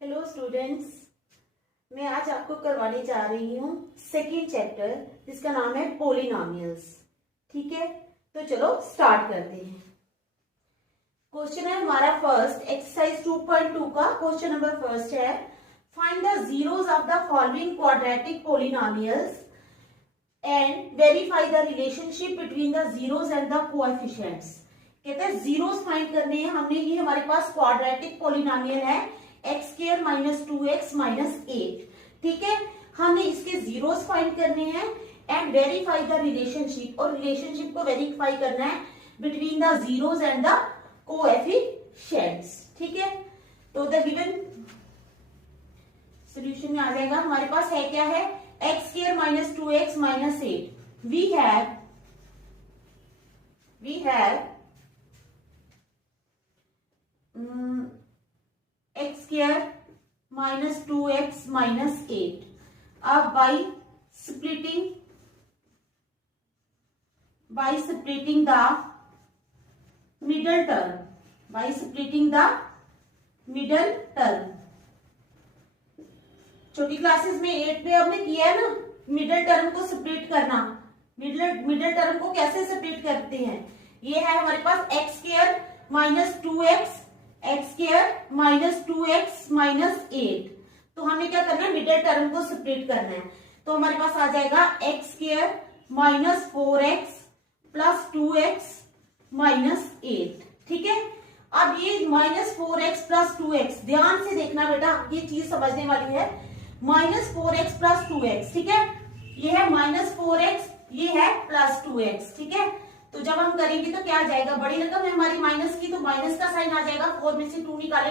Hello students, मैं आज आपको करवाने जा रही हूँ सेकेंड चैप्टर जिसका नाम है पोलिनोमियल्स। ठीक है, तो चलो स्टार्ट करते हैं। क्वेश्चन है हमारा फर्स्ट एक्सरसाइज 2.2 का क्वेश्चन नंबर फर्स्ट है, find the zeros of the following quadratic polynomials and verify the relationship between the zeros and the coefficients. कहते हैं जीरोस फाइंड करने हैं हमने। ये हमारे पास क्वाड्रेटिक पोलिनोमियल है x square minus 2x minus 8। ठीक है, हमें इसके जीरोस फाइंड करने हैं एंड वेरीफाई द रिलेशनशिप, और रिलेशनशिप को वेरीफाई करना है between the zeros and the coefficients. ठीक है, तो द गिवन सॉल्यूशन में आ जाएगा हमारे पास है क्या है, x square minus 2x minus 8। We have x square minus 2x minus 8। अब by splitting the middle term, छोटी क्लासेस में 8 में हमने किया है ना, मिडल टर्म को स्प्लिट करना। मिडल टर्म को कैसे स्प्लिट करते हैं, ये है हमारे पास x square minus 2x minus 2x minus 8। तो हमें क्या करना है, मिडल टर्म को स्प्लिट करना है। तो हमारे पास आ जाएगा x square minus 4x plus 2x minus 8। ठीक है, अब ये माइनस 4x प्लस 2x, ध्यान से देखना बेटा, ये चीज समझने वाली है। माइनस 4x प्लस 2x, ठीक है, ये है माइनस 4x, ये है प्लस 2x। ठीक है, तो जब हम करेंगे तो क्या आ जाएगा, बड़ी रकम है हमारी माइनस की, तो माइनस का साइन आ जाएगा। 4 में से 2 निकाले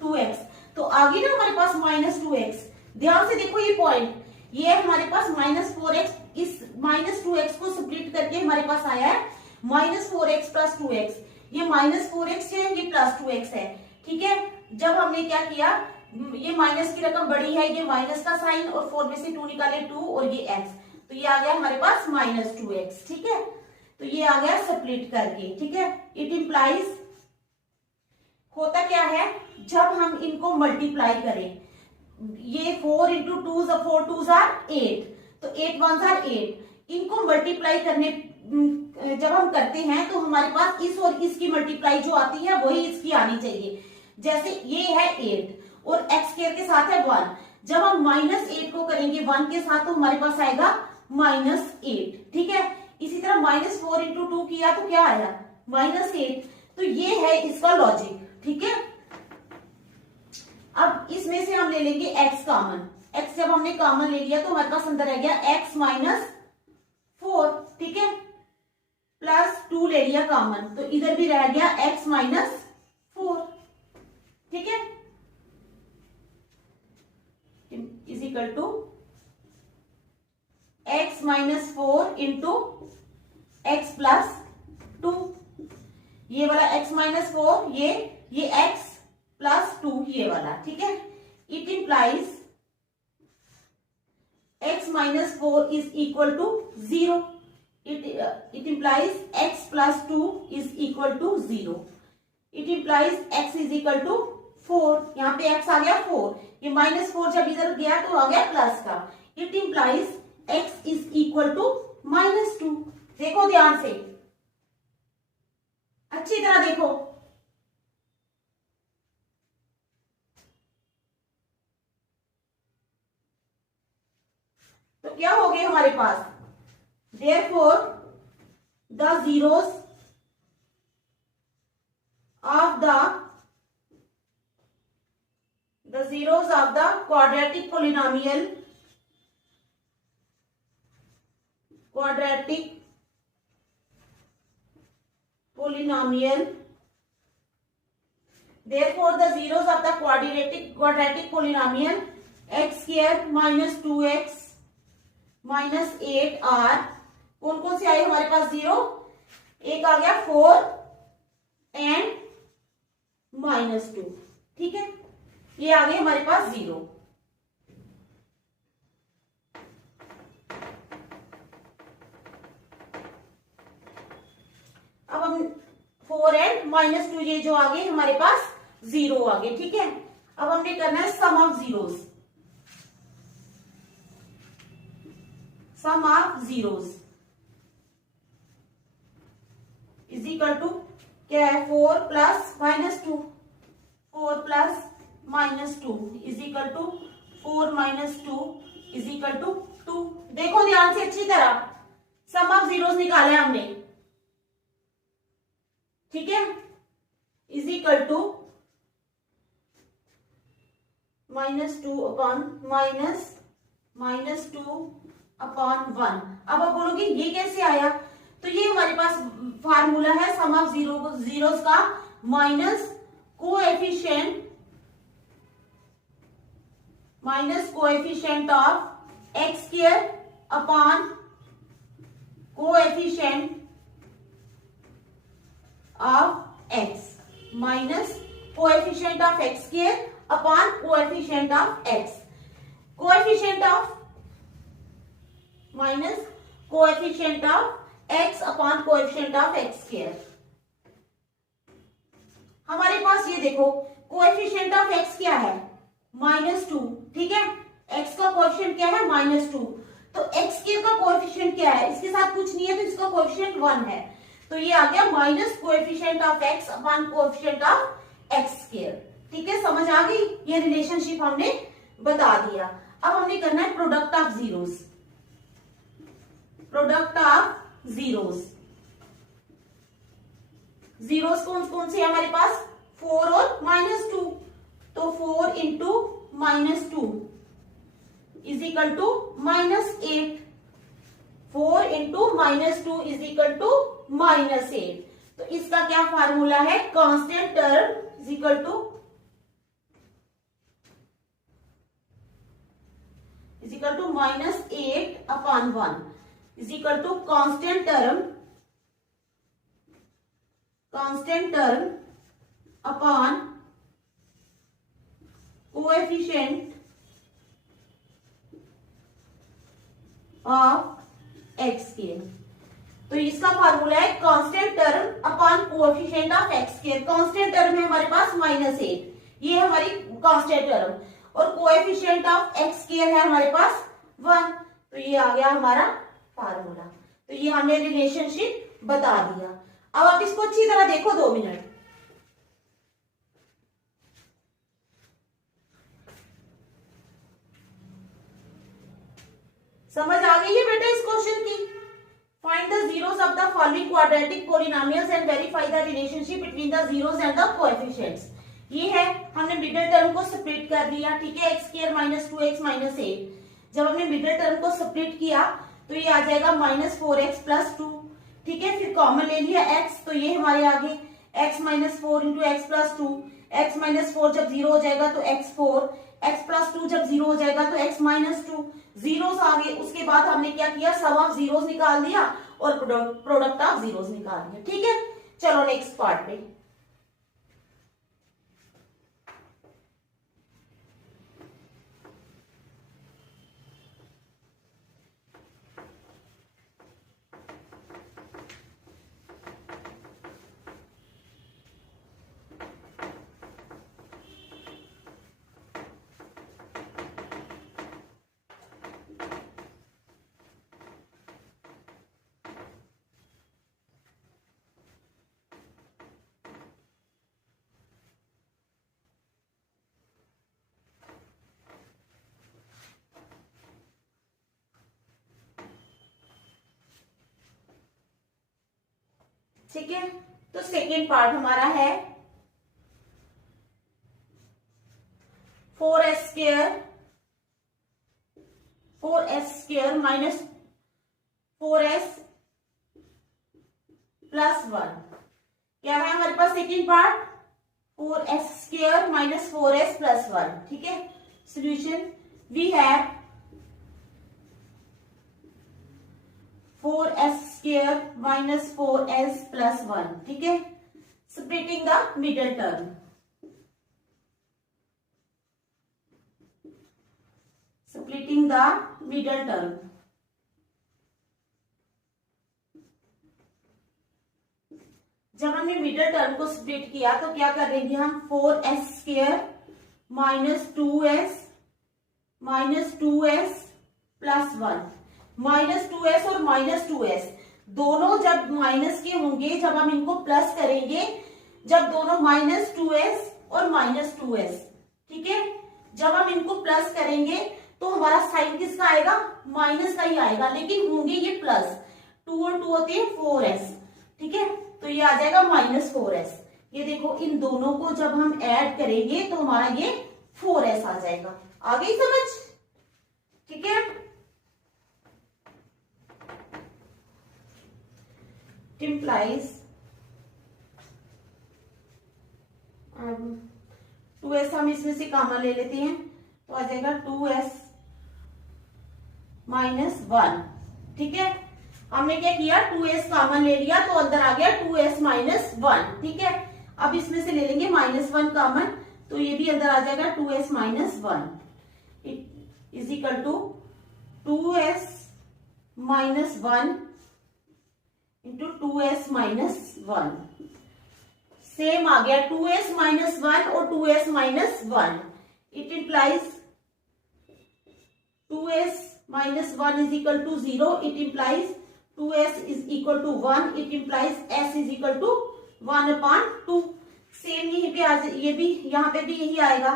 2x, तो आगे ना हमारे पास माइनस 2x। ध्यान से देखो ये पॉइंट, ये है हमारे पास माइनस 4x, इस माइनस 2x को स्प्लिट करके हमारे पास आया है माइनस 4x प्लस 2x। ये माइनस 4x है, ये प्लस 2x है। ठीक है, जब हमने क्या किया, ये माइनस की रकम बड़ी है, ये माइनस का साइन, और 4 में से 2 निकाले 2 और ये x, तो ये आ गया हमारे पास माइनस 2x। ठीक है, तो ये आ गया स्प्लिट करके। ठीक है, इट इंप्लाइज, होता क्या है जब हम इनको मल्टीप्लाई करें, ये 4 इंटू 2 4 2 8, तो 8 1 8, इनको मल्टीप्लाई करने जब हम करते हैं तो हमारे पास इस और इसकी मल्टीप्लाई जो आती है वही इसकी आनी चाहिए। जैसे ये है 8 और एक्स स्क्वायर के साथ है 1, जब हम माइनस 8 को करेंगे 1 के साथ तो हमारे पास आएगा माइनस 8। ठीक है, इसी तरह माइनस 4 इंटू 2 किया तो क्या आया, माइनस 8। तो ये है इसका लॉजिक। ठीक है, अब इसमें से हम ले लेंगे x कॉमन। x जब हमने कॉमन ले लिया तो हमारे पास अंदर रह गया x माइनस 4। ठीक है, प्लस 2 ले लिया कॉमन, तो इधर भी रह गया x माइनस 4। ठीक है, is equal to x minus 4 into x plus 2। ये वाला x माइनस 4, ये x प्लस 2, ये वाला। ठीक है, it implies x minus 4 is equal to 0। It implies x plus 2 is equal to 0। It implies x is equal to 4। यहाँ पे x आ गया 4, ये माइनस 4 जब इधर गया तो आ गया प्लस का। It implies x is equal to minus 2। देखो ध्यान से, अच्छी तरह देखो, तो क्या हो गए हमारे पास, therefore the zeros of the quadratic polynomial, therefore the zeros of the quadratic polynomial x square minus 2x minus 8 are, कौन कौन से आए हमारे पास जीरो, एक आ गया 4 एंड माइनस 2। ठीक है, ये आ गए हमारे पास जीरो। अब हम 4 एंड माइनस 2 ये जो आ गए हमारे पास जीरो आ गए। ठीक है, अब हमने करना है sum of zeros, sum of zeros is equal to क्या है, 4 plus minus 2, 4 plus minus 2 is equal to 4 minus 2 is equal to 2। देखो ध्यान से अच्छी तरह, सम ऑफ जीरोस निकाला है हमने, ठीक है, is equal to -2 upon -2 upon 1। अब आप बोलोगे ये कैसे आया, तो ये हमारे पास फार्मूला है सम ऑफ जीरोस का, minus coefficient of x square upon coefficient of x, minus coefficient of x square upon coefficient of x, coefficient of minus coefficient of x upon coefficient of x square. हमारे पास ये देखो coefficient of x क्या है, -2, ठीक है, x का coefficient क्या है, -2, तो एक्स स्क्वायर का कोएफिशिएंट क्या है, इसके साथ कुछ नहीं है तो इसका कोएफिशिएंट 1 है, तो ये आ गया minus coefficient of x upon coefficient of x square. ठीक है, समझ आ गई, ये रिलेशनशिप हमने बता दिया। अब हमने करना है product of zeros, product of zeros, zeros कौन कौन से है हमारे पास, 4 और -2, तो 4 into -2 is equal to -8, 4 into -2 is equal to -8, तो इसका क्या फार्मूला है, constant term is equal to -8 upon 1 is equal to constant term upon coefficient of x के, तो इसका फार्मूला है constant term upon coefficient of x के। Constant term है हमारे पास -8, ये है हमारी कांस्टेंट टर्म, और कोएफिशिएंट ऑफ एक्स स्क्वायर है हमारे पास 1, तो ये आ गया हमारा फार्मूला। तो ये हमने रिलेशनशिप बता दिया। अब आप इसको अच्छी तरह देखो 2 मिनट, समझ आ गई है बेटा इस क्वेश्चन की। Find the zeros of the following quadratic polynomials and verify the relationship between the zeros and the coefficients. ये है, हमने मिडिल टर्म को स्प्लिट कर दिया, ठीक है, x square minus 2x minus 8। जब हमने मिडिल टर्म को स्प्लिट किया तो ये आ जाएगा -4x प्लस 2, ठीक है, फिर कॉमन ले लिया x, तो ये हमारे आगे x minus 4 into x plus 2, x minus 4 जब 0 हो जाएगा तो x4, x प्लस 2 जब 0 हो जाएगा तो x माइनस 2, जीरोस आ गए। उसके बाद हमने क्या किया, सम ऑफ जीरोस निकाल दिया और प्रोडक्ट ऑफ जीरोस निकाल दिया। ठीक है, चलो नेक्स्ट पार्ट पे। ठीक है, तो सेकेंड पार्ट हमारा है 4s square minus 4s plus 1। क्या है हमारे पास second part, 4s square minus 4s plus 1। ठीक है, solution we have 4s square minus 4s plus 1। ठीक है, splitting the middle term, splitting the middle term. जब हमने मिडल टर्म को स्प्लिट किया तो क्या कर रहे थे हम, 4s square -2s plus 1। -2s और -2s दोनों जब माइनस के होंगे, जब हम इनको प्लस करेंगे, जब दोनों -2s और -2s, ठीक है, जब हम इनको प्लस करेंगे तो हमारा साइन किसका आएगा? माइनस का ही आएगा, लेकिन होंगे ये प्लस। 2 और 2 होते हैं 4s, ठीक है, तो ये आ जाएगा -4s। ये देखो, इन दोनों को जब हम ऐड करेंगे तो हमारा ये 4s आ जाएगा। आ गई समझ? ठीक है, implies 2s हम इसमें से कॉमन ले लेते हैं तो आ जाएगा 2s -1। ठीक है, हमने क्या किया? 2s कॉमन ले लिया तो अंदर आ गया 2s -1। ठीक है, अब इसमें से ले लेंगे -1 कॉमन, तो ये भी अंदर आ जाएगा 2s -1 is equal to 2s -1 into 2s -1। Same आ गया 2s -1 और 2s -1। It implies 2s -1 is equal to 0। It implies 2s is equal to 1। It implies s is equal to 1/2। Same यहीं पे ये भी, यहाँ पे भी यही आएगा।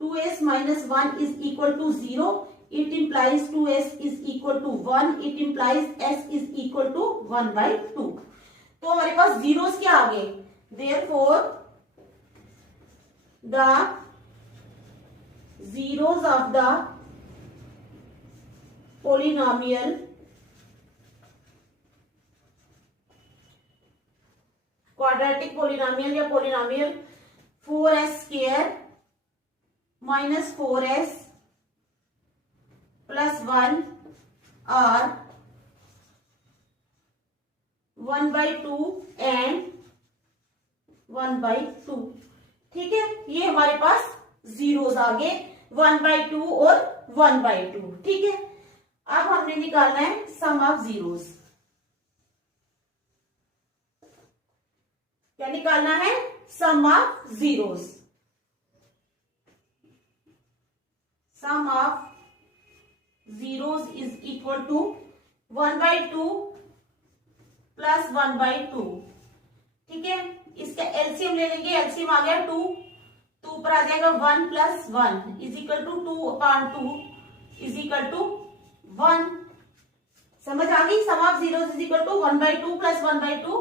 2s -1 is equal to 0। It implies 2s is equal to 1. It implies s is equal to 1/2. तो हमारे पास जीरोस क्या आ गए? Therefore, the zeros of the polynomial quadratic polynomial या polynomial 4s square minus 4s plus 1 और 1/2 and 1/2। ठीक है, ये हमारे पास जीरोस आ गए 1/2 और 1/2। ठीक है, अब हमने निकालना है सम ऑफ जीरोस। क्या निकालना है? Sum of zeros. Sum of zeros is equal to 1/2 plus 1/2। ठीक है, इसका एलसीएम ले लेंगे। एलसीएम आ गया 2, तो ऊपर आ जाएगा 1 plus 1 is equal to 2/2 is equal to 1। समझ आ गई? Sum of zeros is equal to 1/2 plus 1/2।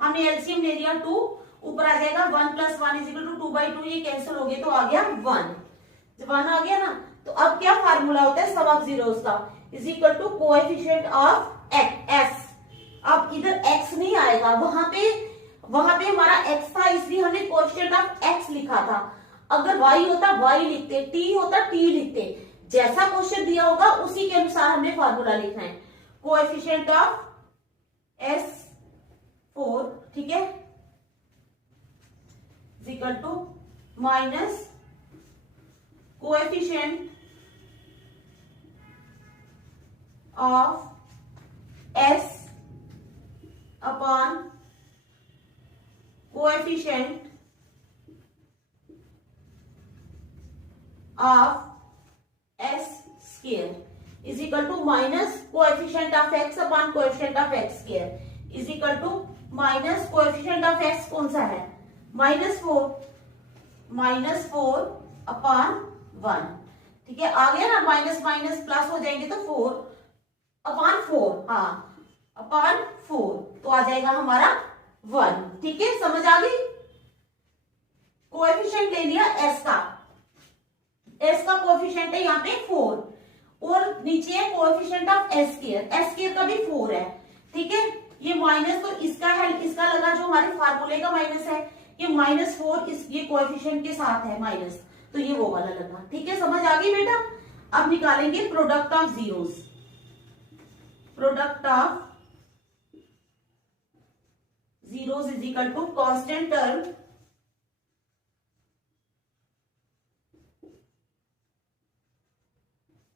हमने एलसीएम ले लिया 2, ऊपर आ जाएगा 1 प्लस 1 इज इक्वल टू 2/2। ये कैंसिल हो गए तो आ गया 1। जब 1 आ गया ना, तो अब क्या फार्मूला होता है सम ऑफ जीरोस का? Is equal to coefficient of s. अब इधर x नहीं आएगा, वहां पे हमारा x था, इसलिए हमने कोएफिशिएंट ऑफ x लिखा था। अगर y होता y लिखते, t होता t लिखते। जैसा क्वेश्चन दिया होगा उसी के अनुसार हमने फार्मूला लिखना है। कोएफिशिएंट ऑफ S4, ठीक है, is equal to minus coefficient of S upon coefficient of S square is equal to minus coefficient of x upon coefficient of x square is equal to minus coefficient of x कौन सा है? -4 upon 1। ठीक है, आ गया ना, minus minus plus हो जाएंगे तो 4 अपॉन 4, हाँ अपॉन 4, तो आ जाएगा हमारा 1। ठीक है, समझ आ गई? कोएफिशिएंट ले लिया s का कोएफिशिएंट है यहाँ पे 4 और नीचे है कोएफिशिएंट ऑफ s स्क्वायर का भी 4 है। ठीक है, ये माइनस तो इसका है, इसका लगा जो हमारे फार्मूले का माइनस है, ये -4 ये कोएफिशिएंट के साथ है माइनस, तो ये वो वाला लगा। ठीक है, समझ आ गई बेटा? अब निकालेंगे product of zeros. Product of zeros is equal to constant term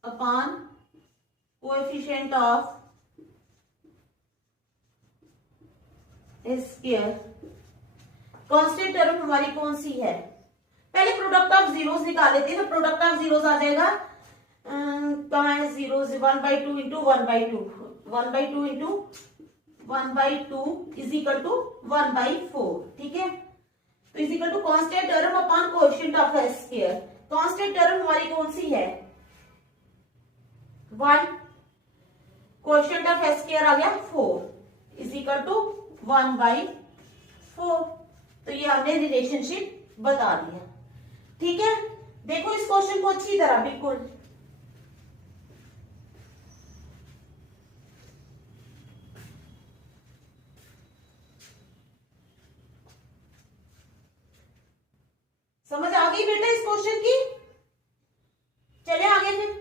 upon coefficient of square. Constant term हमारी कौन सी है? पहले प्रोडक्ट ऑफ जीरोस निकाल लेते हैं। तो प्रोडक्ट ऑफ जीरोस आ जाएगा, कहाँ है zeros, 1/2 into 1/2, 1/2 into 1/2 is equal to 1/4। ठीक है, तो is equal to constant term upon coefficient of s square. Constant term हमारी कौन सी है, 1, कोएफिशिएंट ऑफ एस स्क्वायर आ गया 4 इज इक्वल टू 1/4। तो ये हमने रिलेशनशिप बता दिया। ठीक है, देखो इस क्वेश्चन को अच्छी तरह, बिल्कुल समझ आ गई बेटा इस क्वेश्चन की। चले आगे फिर।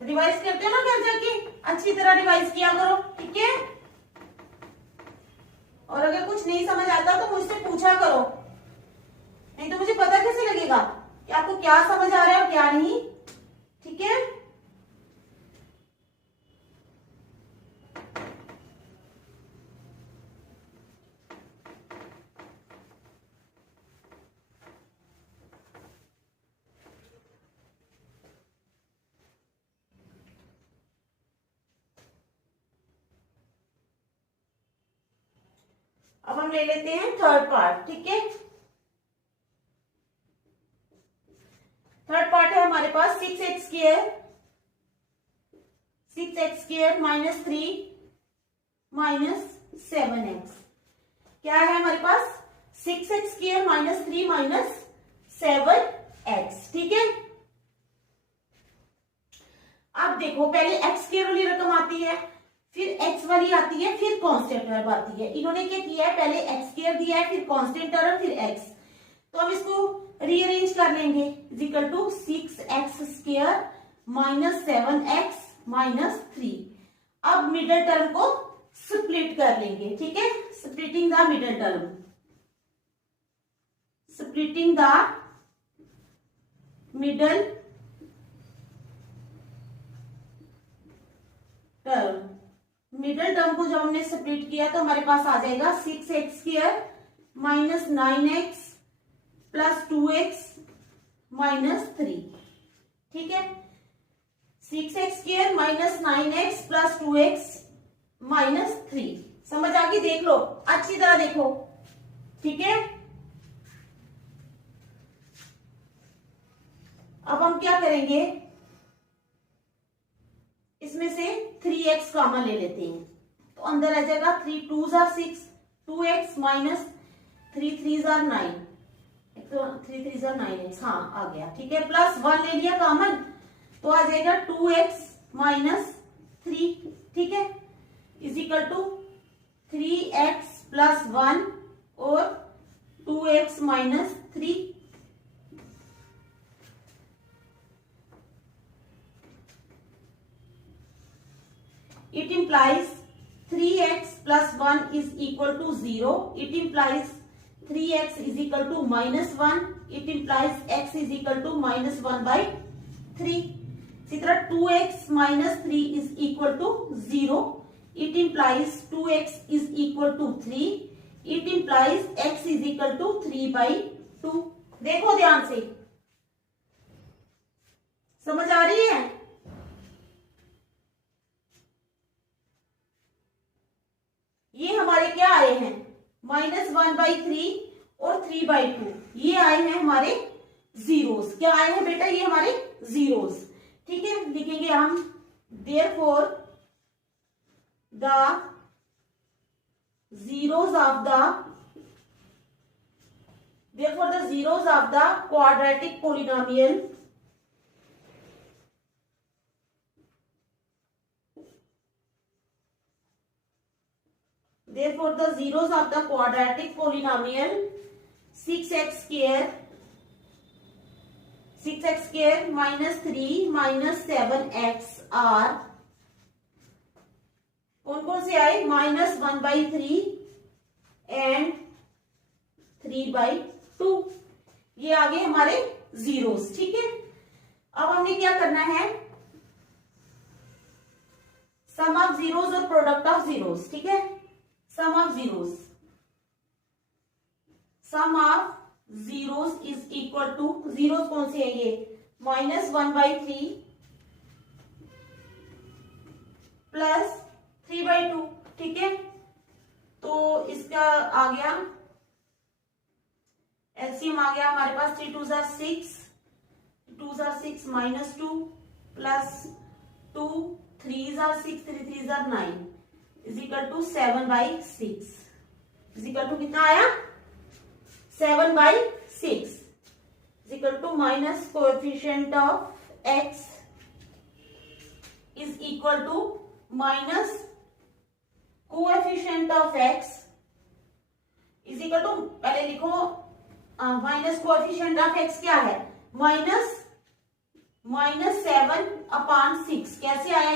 रिवाइज करते हो ना घर जाके, अच्छी तरह रिवाइज किया करो। ठीक है, और अगर कुछ नहीं समझ आता तो मुझसे पूछा करो, नहीं तो मुझे पता कैसे लगेगा कि आपको क्या समझ आ रहा है और क्या नहीं। ठीक है, अब हम ले लेते हैं थर्ड पार्ट। ठीक है, थर्ड पार्ट है हमारे पास 6x square minus 3 minus 7x। क्या है हमारे पास, 6x square minus 3 minus 7x। ठीक है, अब देखो पहले x स्क्वायर वाली रकम आती है, फिर x वाली आती है, फिर कांस्टेंट टर्म आती है। इन्होंने क्या किया है, पहले x स्क्वायर दिया है, फिर कांस्टेंट टर्म, फिर x। तो हम इसको रीअरेंज कर लेंगे, is equal to 6x square minus 7x minus 3। अब मिडल टर्म को स्प्लिट कर लेंगे। ठीक है, splitting the middle term, splitting the middle term. Middle term को जब हमने स्प्लिट किया तो हमारे पास आ जाएगा 6x square minus 9x plus 2x minus 3। ठीक है, 6x square minus 9x plus 2x minus 3। समझ आ गई, देख लो अच्छी तरह देखो। ठीक है, अब हम क्या करेंगे, इसमें से 3x कॉमन ले लेते हैं, तो अंदर आ जाएगा 3 2s are 6, 2x minus 3 3s are 9, 3 3s are 9x। हाँ आ गया। ठीक है, प्लस 1 ले लिया कॉमन, तो आ जाएगा 2x माइनस 3। ठीक है, is equal to 3x plus 1 और 2x minus 3। It implies 3x plus 1 is equal to 0. It implies 3x is equal to minus 1. It implies x is equal to minus 1 by 3. इसी तरह 2x minus 3 is equal to 0. It implies 2x is equal to 3. It implies x is equal to 3 by 2. देखो ध्यान से, समझ आ रही है। ये हमारे क्या आए हैं, -1/3 और 3/2। ये आए हैं हमारे जीरोस। क्या आए हैं बेटा, ये हमारे जीरोस। ठीक है, लिखेंगे हम therefore the zeros of the quadratic polynomial Therefore, the zeros of the quadratic polynomial 6x square minus 3 minus 7x are कौन कौन से आए, -1/3, एंड 3/2। ये आ गए हमारे जीरोस। ठीक है, अब हमने क्या करना है, सम ऑफ जीरोस और प्रोडक्ट ऑफ जीरोस। ठीक है, sum of zeros, sum of zeros is equal to, zeros कौन से है ये, -1/3 प्लस 3/2। ठीक है, तो इसका आ गया एलसीएम आ गया हमारे पास 3 2 6, 2 6 -2 plus 2 3 6, 3 3 9 is equal to 7/6 is equal to कितना आया, 7/6 is equal to minus coefficient of x is equal to minus coefficient of x is equal to, पहले लिखो माइनस कोएफिशिएंट ऑफ x क्या है, -7/6। कैसे आया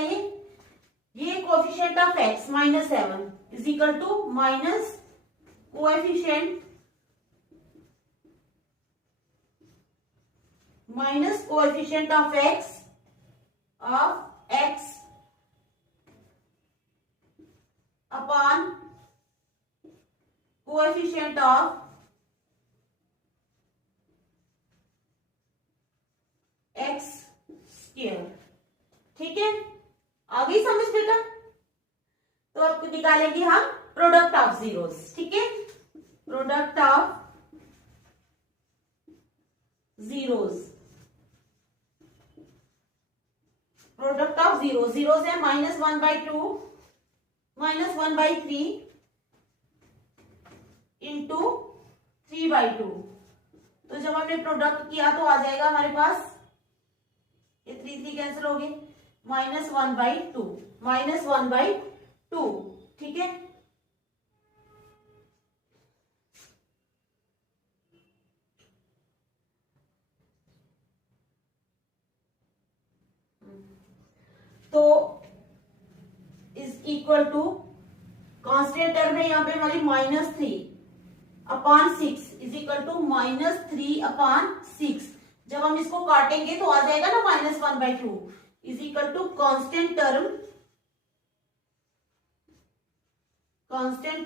ये coefficient of x -7 is equal to minus coefficient of x upon coefficient of x square. ठीक है, आ गई समझ बेटा। तो अब निकालेंगे हम प्रोडक्ट ऑफ जीरोस। ठीक है, product of zeros, product of zero, zeros है -1/2 -1/3 इंटू 3/2। तो जब हमने प्रोडक्ट किया तो आ जाएगा हमारे पास, ये 3 3 कैंसिल हो गए, -1/2। ठीक है, तो is equal to, constant term है यहाँ पे हमारी -3/6 इज इक्वल टू -3/6। जब हम इसको काटेंगे तो आ जाएगा ना -1/2 is equal to constant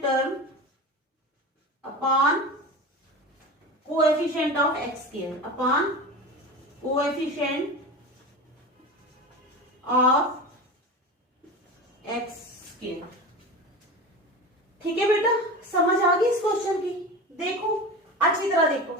term upon coefficient of x square upon coefficient of x square. ठीक है बेटा, समझ आ गई इस क्वेश्चन की। देखो अच्छी तरह देखो,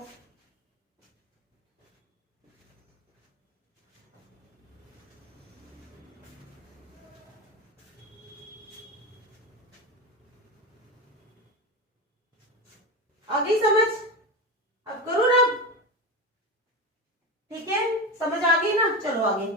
आ गई समझ, अब करो ना। ठीक है, समझ आ गई ना, चलो आगे।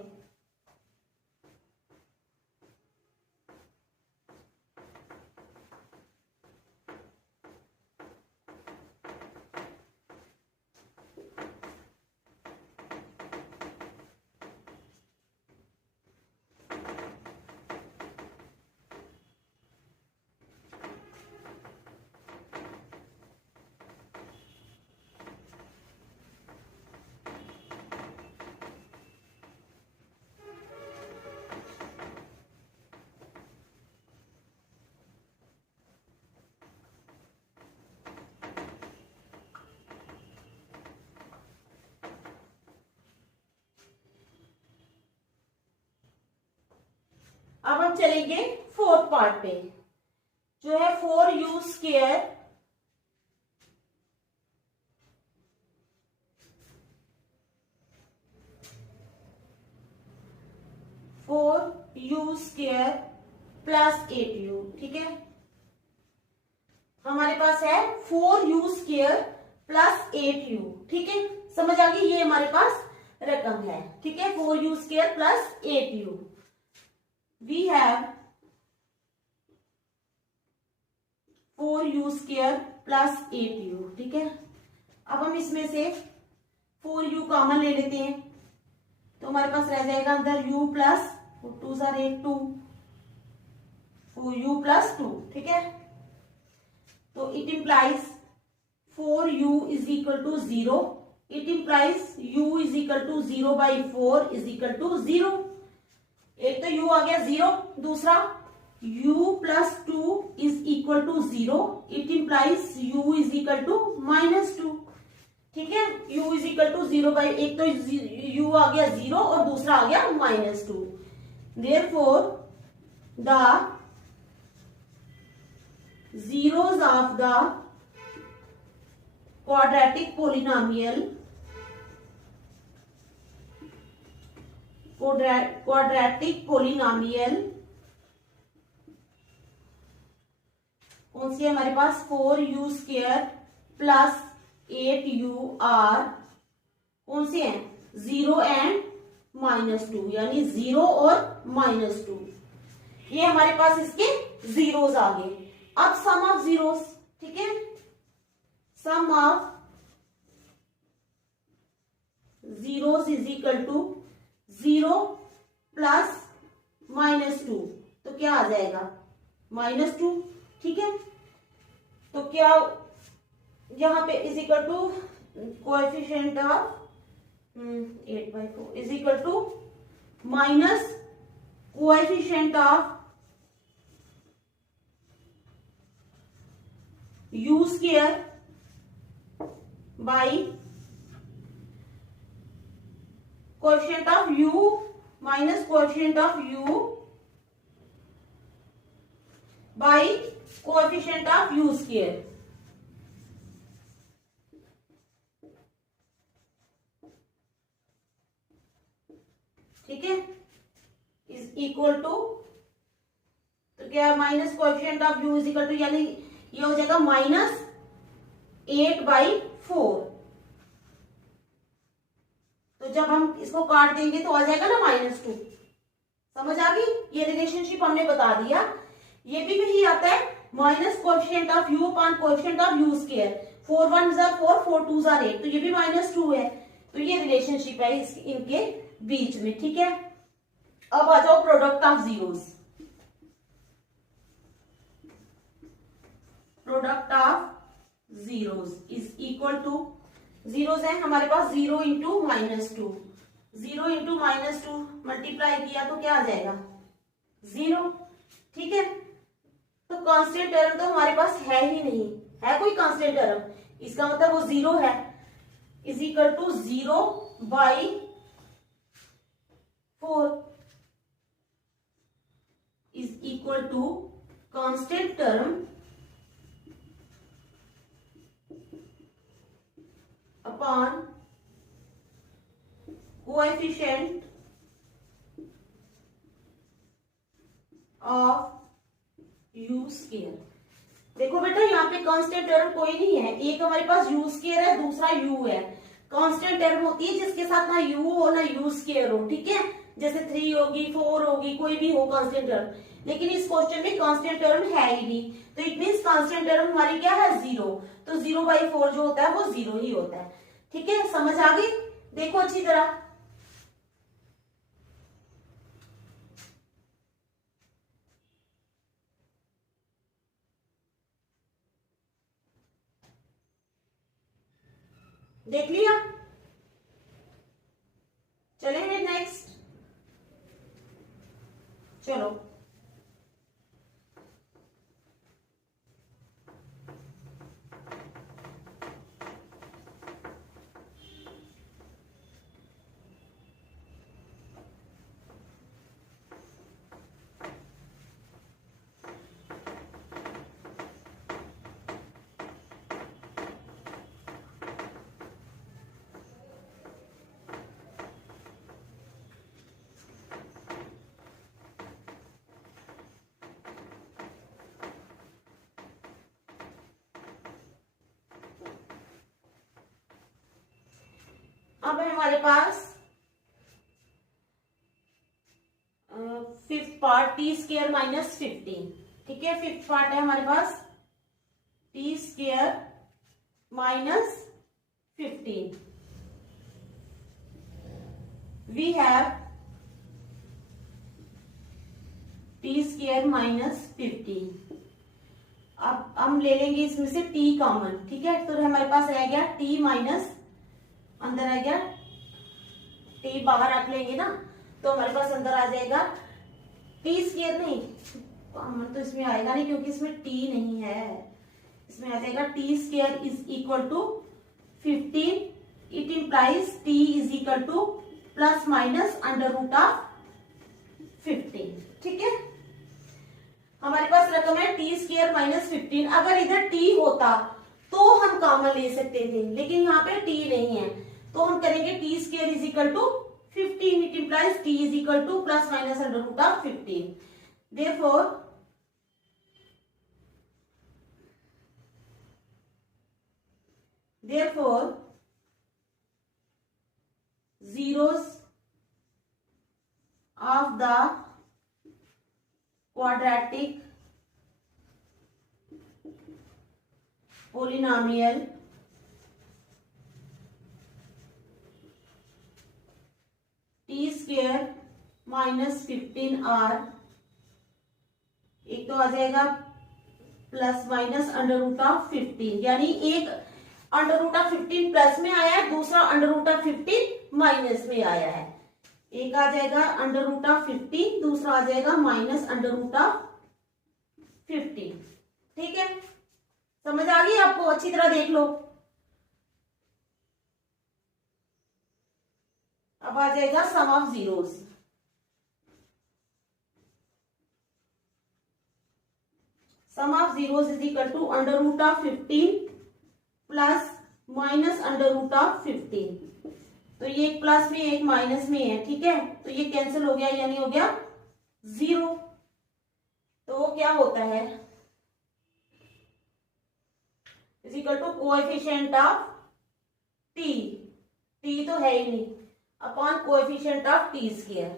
अब हम चलेंगे फोर्थ पार्ट पे, जो है 4u स्क्वायर प्लस 8u। ठीक है, हमारे पास है 4u स्क्वायर प्लस 8u। ठीक है, समझ आ गई, ये हमारे पास रकम है। ठीक है, 4u square plus 8u। We have 4u square plus 8u। ठीक है, अब हम इसमें से 4u कॉमन ले लेते हैं, तो हमारे पास रह जाएगा अंदर u प्लस 2 8 2, 4u प्लस 2। ठीक है, तो it implies 4u is equal to 0. It implies u is equal to 0/4 is equal to 0. एक तो u आ गया 0, दूसरा u plus 2 is equal to 0. It implies u is equal to -2. ठीक है, u इज इक्वल टू 0 एक तो u आ गया 0 और दूसरा आ गया -2. Therefore the zeros of the quadratic polynomial कौन सी है हमारे पास 4u² प्लस 8u आर कौन सी है 0 एंड -2, यानी 0 और -2. ये हमारे पास इसके जीरोस आ गए. अब सम ऑफ जीरोस, ठीक है, sum of zeros is equal to 0 plus -2. तो क्या आ जाएगा -2. ठीक है, तो क्या यहां पे is equal to coefficient of 8/4 is equal to minus coefficient of u² by coefficient of u minus coefficient of u by coefficient of u². ठीक है, इज इक्वल टू, तो क्या minus coefficient of u is equal to, यानी ये हो जाएगा -8/4. तो जब हम इसको काट देंगे तो आ जाएगा ना -2. समझ आ गई? ये रिलेशनशिप हमने बता दिया. ये भी वही आता है minus coefficient of u upon coefficient of u². 4 1 = 4, 4 2 = 8, तो ये भी -2 है. तो ये रिलेशनशिप है इनके बीच में. ठीक है, अब आ जाओ product of zeros. Product of zeros is equal to, zeros है हमारे पास 0 इंटू -2. 0 इंटू -2 मल्टीप्लाई किया तो क्या आ जाएगा 0. ठीक है, तो कांस्टेंट टर्म तो हमारे पास है ही नहीं. है कोई कांस्टेंट टर्म? इसका मतलब वो 0 है. Is equal to 0/4 is equal to constant term upon coefficient of u². देखो बेटा, यहाँ पे कांस्टेंट टर्म कोई नहीं है. एक हमारे पास u² है, दूसरा u है. कांस्टेंट टर्म होती है जिसके साथ ना u हो ना u² हो. ठीक है, जैसे 3 होगी, 4 होगी, कोई भी हो कांस्टेंट टर्म. लेकिन इस क्वेश्चन में कांस्टेंट टर्म है ही नहीं. तो इट मीन्स कांस्टेंट टर्म हमारी क्या है 0. तो 0/4 जो होता है वो 0 ही होता है. ठीक है, समझ आ गई? देखो अच्छी तरह. देख लिया? चलेंगे नेक्स्ट. चलो, अब है हमारे पास फिफ्थ पार्ट t² -15. ठीक है, फिफ्थ पार्ट है हमारे पास t² -15. We have t² -15. अब हम ले लेंगे इसमें से t कॉमन, ठीक है। तो हमारे पास रह गया t माइनस, अंदर आ गया t, बाहर रख लेंगे ना तो हमारे पास अंदर आ जाएगा t स्क्वायर, नहीं कॉमन तो इसमें आएगा नहीं क्योंकि इसमें t नहीं है, इसमें आ जाएगा t square is equal to 15, it implies t is equal to plus minus under root of 15, ठीक है। हमारे पास रकम है टी स्क्वायर माइनस 15। अगर इधर t होता तो हम कॉमन ले सकते थे, लेकिन यहाँ पे t नहीं है तो हम करेंगे t square is equal to 15, it implies t is equal to plus minus under root of 15। therefore zeros of the quadratic polynomial t square minus 15r, एक तो आ जाएगा plus minus under root of 15, यानी एक under root of 15 plus में आया है, दूसरा अंडर रूट ऑफ 15 माइनस में आया है। एक आ जाएगा अंडर रूट ऑफ 15, दूसरा आ जाएगा माइनस अंडर रूट ऑफ 15, ठीक है। समझ आ गई आपको? अच्छी तरह देख लो। अब आ जाएगा sum of zeros. Sum of zeros is equal to under root of 15 plus minus under root of 15। तो ये एक प्लस में एक माइनस में है, ठीक है। तो ये कैंसिल हो गया, यानी हो गया 0। तो वो क्या होता है, is equal to coefficient of t, t तो है ही नहीं, upon coefficient of t square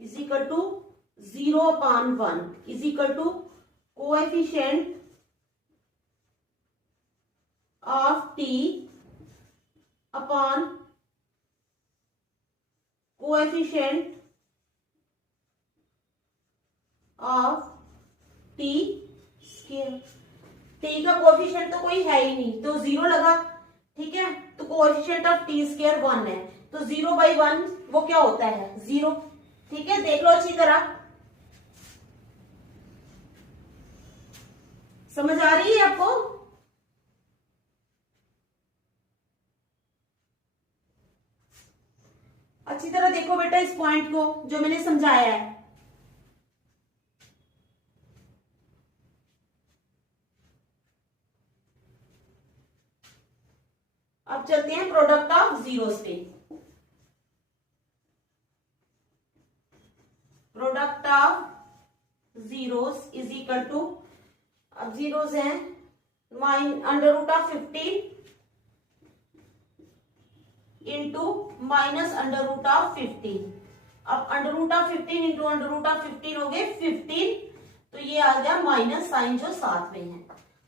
is equal to 0/1 is equal to coefficient of t upon coefficient of t square. T का कोएफिशिएंट तो कोई है ही नहीं तो 0 लगा, ठीक है। तो कोएफिशिएंट ऑफ टी स्क्वायर 1 है, तो 0/1 वो क्या होता है, 0, ठीक है। देख लो अच्छी तरह, समझ आ रही है आपको? अच्छी तरह देखो बेटा इस पॉइंट को जो मैंने समझाया है। अब चलते हैं प्रोडक्ट ऑफ जीरोस पे। Product of zeros is equal to, अब जीरोस हैं under root of 15 into minus under root of 15। अब under root of 15 into under root of 15 हो गए 15, तो ये आ गया माइनस साइन जो साथ में है।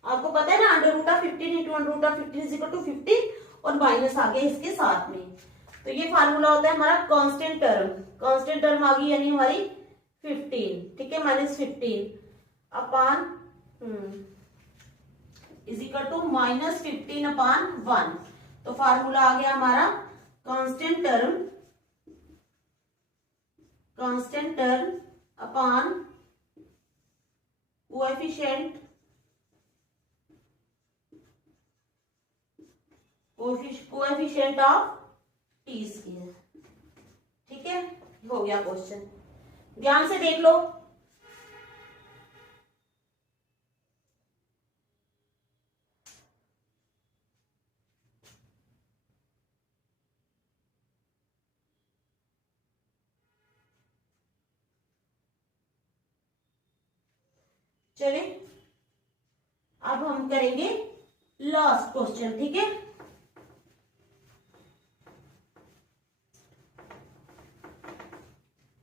आपको पता है ना under root of 15 into under root of 15 is equal to 15 और माइनस आ गया इसके साथ में। तो ये फार्मूला होता है हमारा कांस्टेंट टर्म, कांस्टेंट टर्म आ गई यानी हमारी 15, ठीक है, minus 15 upon is equal to minus 15 upon 1। तो फार्मूला आ गया हमारा constant term upon coefficient of t square, ठीक है। हो गया क्वेश्चन, ध्यान से देख लो। चले अब हम करेंगे लास्ट क्वेश्चन, ठीक है।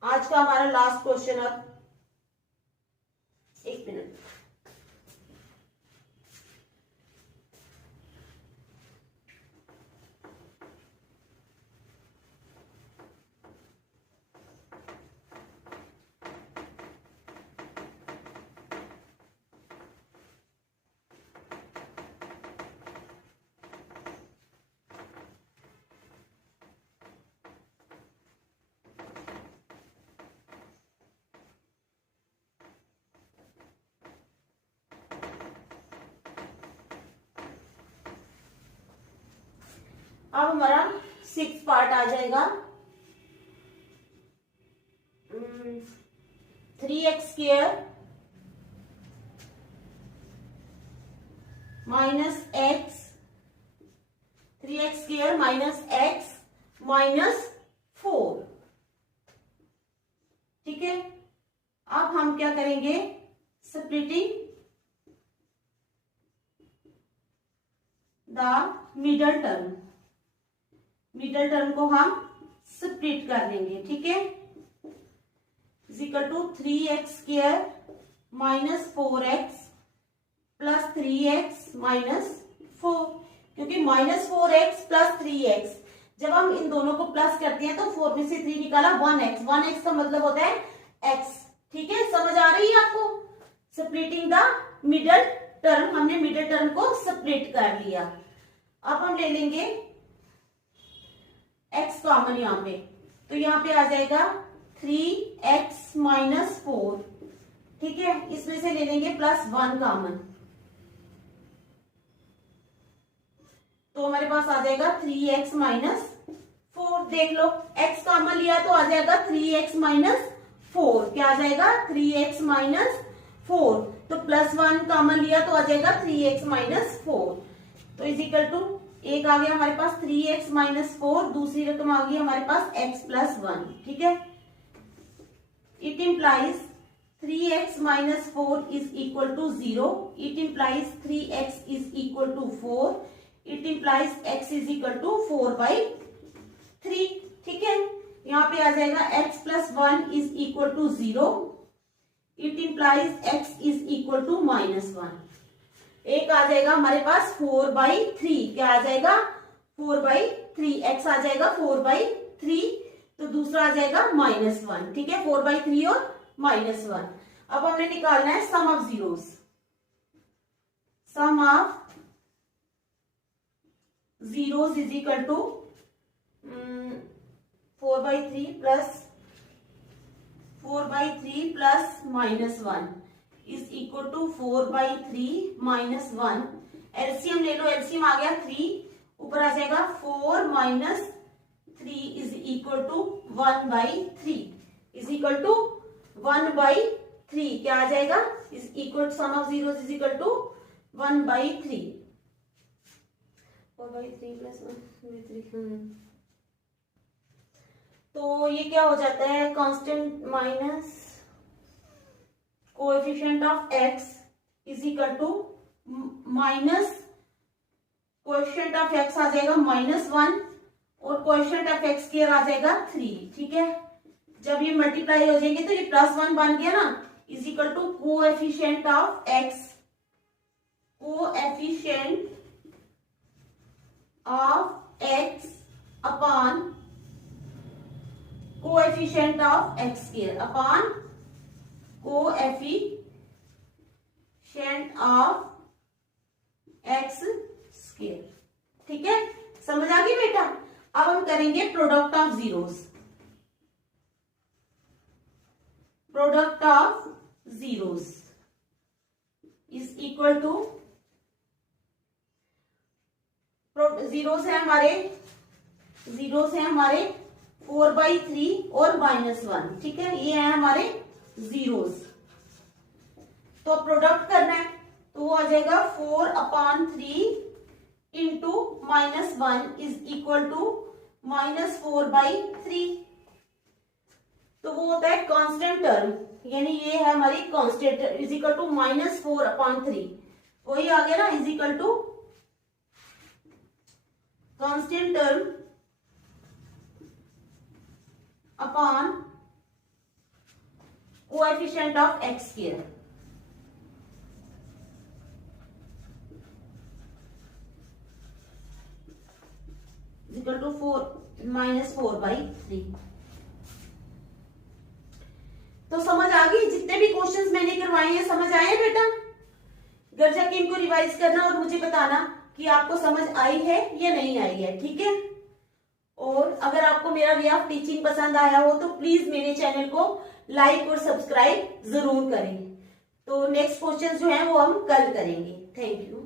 आज का हमारा लास्ट क्वेश्चन। अब एक मिनट, अब हमारा 6 पार्ट आ जाएगा 3x² minus x, 3x² minus x minus 4। ठीक है, अब हम क्या करेंगे, splitting the middle term, middle term को हम स्प्लिट कर देंगे। ठीक है, is equal to 3x² minus 4x plus 3x minus 4, क्योंकि माइनस 4x प्लस 3x जब हम इन दोनों को प्लस करते हैं तो 4 में से 3 निकाला 1x, 1x का मतलब होता है x। ठीक है, समझ आ रही है आपको? स्प्लिटिंग द मिडल टर्म, हमने मिडल टर्म को स्प्लिट कर लिया। अब हम ले लेंगे x कॉमन यहाँ पे, तो यहाँ पे आ जाएगा 3x माइनस 4। ठीक है, इसमें से ले लेंगे प्लस 1 कॉमन, तो हमारे पास आ जाएगा 3x माइनस 4। देख लो, x कॉमन लिया तो आ जाएगा 3x माइनस 4। क्या आ जाएगा, 3x माइनस 4। तो प्लस 1 कॉमन लिया तो आ जाएगा 3x माइनस 4। तो इज इक्वल टू एक आ गया हमारे पास 3x माइनस 4, दूसरी रकम आ गई हमारे पास x प्लस 1। ठीक है, it implies 3x minus 4 is equal to 0, it implies 3x is equal to 4, it implies x is equal to 4/3। ठीक है, यहाँ पे आ जाएगा x plus 1 is equal to 0, it implies x is equal to -1। एक आ जाएगा हमारे पास 4/3, क्या आ जाएगा 4/3, x आ जाएगा 4/3, तो दूसरा आ जाएगा -1। ठीक है, 4/3 और -1। अब हमने निकालना है sum of zeros, sum of zeros is equal to 4/3 plus -1 is equal to 4/3 -1। LCM ले लो, एलसीएम आ गया 3, ऊपर आ जाएगा 4 minus 3 is equal to 1/3 is equal to 1/3। क्या आ जाएगा, is equal to sum of zeros is equal to 1/3। 4/3 plus 1/3। तो ये क्या हो जाता है, constant minus coefficient of x is equal to minus coefficient of x आ जाएगा -1 और कोएफिशिएंट ऑफ x स्क्वायर आ जाएगा 3। ठीक है, जब ये मल्टीप्लाई हो जाएंगे तो ये +1 बन गया ना, is equal to coefficient of x, coefficient of x upon coefficient of x square upon coefficient of x square. ठीक है, समझ आ गई बेटा? अब हम करेंगे product of zeros, product of zeros is equal to, zeros है हमारे, जीरोस है हमारे 4/3 और -1। ठीक है, ये है हमारे जीरोस। तो प्रोडक्ट करना है तो वो आ जाएगा 4/3 इंटू -1 इज इक्वल टू -4/3। तो वो होता है कांस्टेंट टर्म, यानी ये है हमारी कांस्टेंट इज इक्वल टू -4/3। वही आ गया ना, is equal to constant term upon coefficient of x square. Equal to 4/3। तो समझ आ गई? जितने भी क्वेश्चंस मैंने करवाए हैं समझ आए हैं बेटा? घर जाके इनको रिवाइज करना और मुझे बताना कि आपको समझ आई है या नहीं आई है। ठीक है, और अगर आपको मेरा वे ऑफ टीचिंग पसंद आया हो तो प्लीज मेरे चैनल को लाइक और सब्सक्राइब जरूर करें। तो नेक्स्ट क्वेश्चन जो है वो हम कल करेंगे। Thank you.